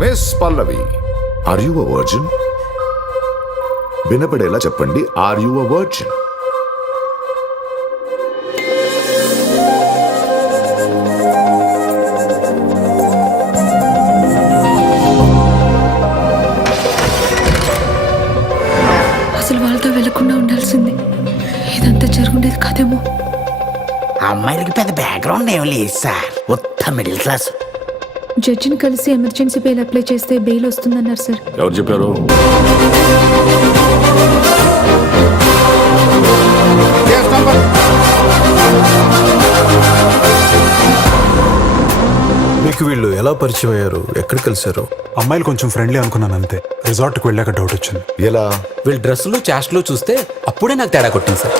Miss Pallavi, are you a virgin? వినపడేలా చెప్పండి, are you a virgin? అసలు వాళ్ళతో వెళ్లకుండా ఉండాల్సింది. ఇదంతా జరుగుండేది కాదేమో. అమ్మాయిలకి పెద్ద బ్యాక్గ్రౌండ్ ఏం లేదు సార్, ఉత్త మిడిల్ క్లాస్. జడ్జిని కలిసి ఎమర్జెన్సీ బెయిల్ అప్లై చేస్తే బెయిల్ వస్తుందన్నారు సార్. ఎవరు చెప్పారు? మీకు వీళ్ళు ఎలా పరిచయం అయ్యారు, ఎక్కడ కలిశారు? అమ్మాయిలు కొంచెం ఫ్రెండ్లీ అనుకున్నాను అంతే. రిసార్ట్కి వెళ్ళాక డౌట్ వచ్చింది. ఎలా? వీళ్ళ డ్రెస్సులు చాస్ట్లు చూస్తే అప్పుడే నాకు తేడా కొట్టింది సార్.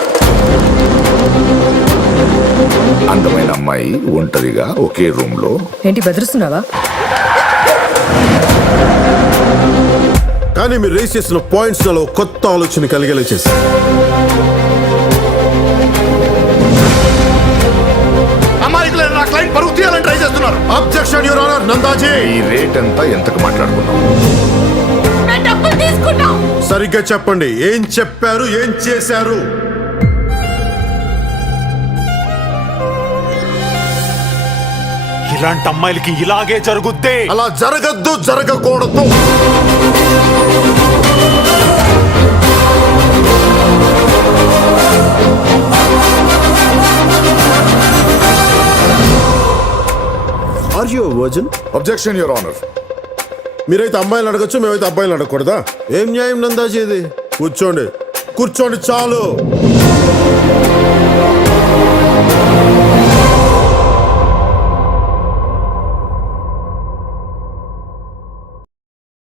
అందమైన అమ్మాయి ఒంటరిగా ఒకే రూమ్ లో. ఏంటి బెదిరిస్తున్నావా? కానీ మీరు రేస్ చేసిన పాయింట్స్ నాలో కొత్త ఆలోచన కలిగేలా చేశారు. Objection your honour. నందాజీ, ఈ రేట్ ఎంత, ఎంతకు మాట్లాడుకున్నాం? సరిగ్గా చెప్పండి, ఏం చెప్పారు, ఏం చేశారు? ఇలాంటి అమ్మాయిలకి ఇలాగే జరుగుద్ది. అలా జరగద్దు, జరగకూడదు. Are you virgin? Objection your honour. మీరైతే అమ్మాయిలు అడగచ్చు, మేమైతే అబ్బాయిలు అడగకూడదా? ఏం న్యాయం నందాజీ ఇది? కూర్చోండి, కూర్చోండి చాలు.